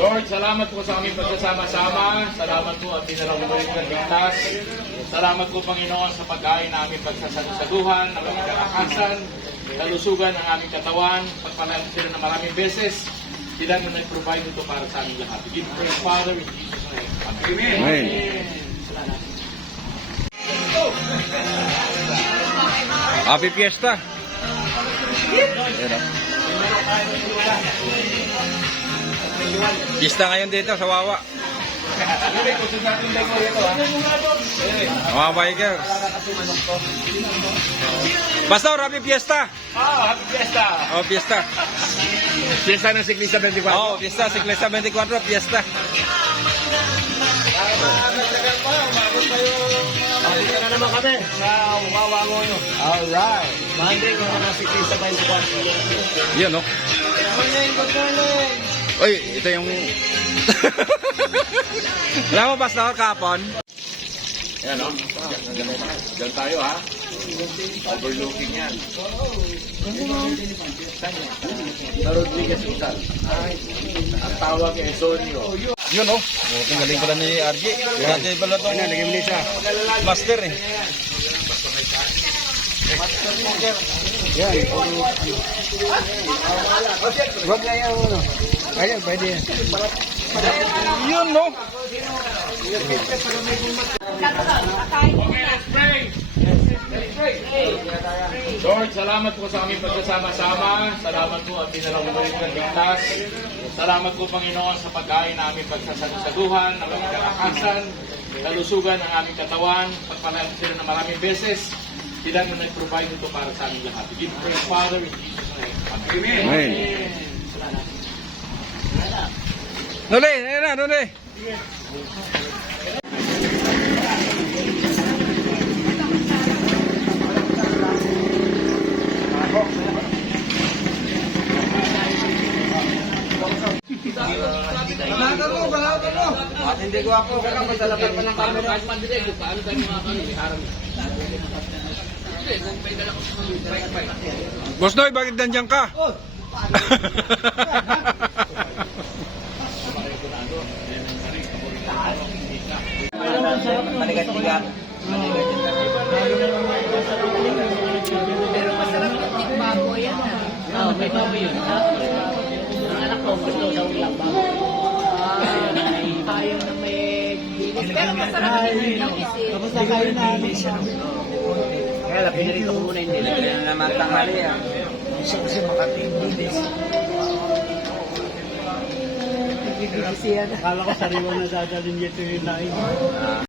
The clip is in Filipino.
Lord, salamat po sa aming pagsasama-sama. Salamat po at dinalaw mo rin ng ligtas. Salamat po, Panginoon, sa pagkain na aming pagsasaguhan, ng aming kalakasan, kalusugan ng aming katawan, pagpalayan sila na maraming beses. Sila na nag-provide ito para sa aming lahat. We give praise, Father, in Jesus' name. Amen. Amen. Happy Fiesta! Fiesta ngayon dito sa Wawa. Mga bikers. Pastor, happy Fiesta! Happy Fiesta! Oh, Fiesta. Fiesta ng Siklista 24. Oh, Fiesta, Siklesa 24, Fiesta. Dito na naman kami sa Wawango nyo. Alright. Monday ko naman Siklista 24. Yun, no? Good morning! Uy, ito yung... Wala mo, Pastor, kapon? Yan, no? Diyan tayo, ha? Overlooking yan. Sa Rodriguez Rizal. Ang tawag ay Sonio. Yun, no? Okay, galing pala ni RJ. Dati pala itong... Lagyan mo siya. Master, eh. Yan. Huwag na yan, ano? Ayan, pwede yan. Yun, no? Lord, salamat po sa aming pagsasama-sama. Salamat po at dinalaw mo rin ng ligtas. Salamat po, Panginoon, sa pagkain na aming pagsasaguhan, ng aming kalakasan, kalusugan ng aming katawan, pagpalayan sila na maraming beses. Sila na nag-provide ito para sa aming lahat. We give praise, Father, in Jesus' name. Amen. Amen. Nuli, ayun na, nuli. Hindi ko ako, kailangan magdalapan pa ng camera. Boss Noy, bakit nandiyan ka? Maligat-ligat. Pero masarap yung tikbako yan. Oo, may baboy yun. Ang anak ko, gusto daw lang baboy. Ayaw na may bilis. Pero masarap yung bilis eh. Tapos nakain namin siya. Kaya lang, pinirito ko muna yung dilis. Kaya naman tanghali yan. Siya kasi makatingin. Akala ko sariwa na dadalhin niya ito yung lain.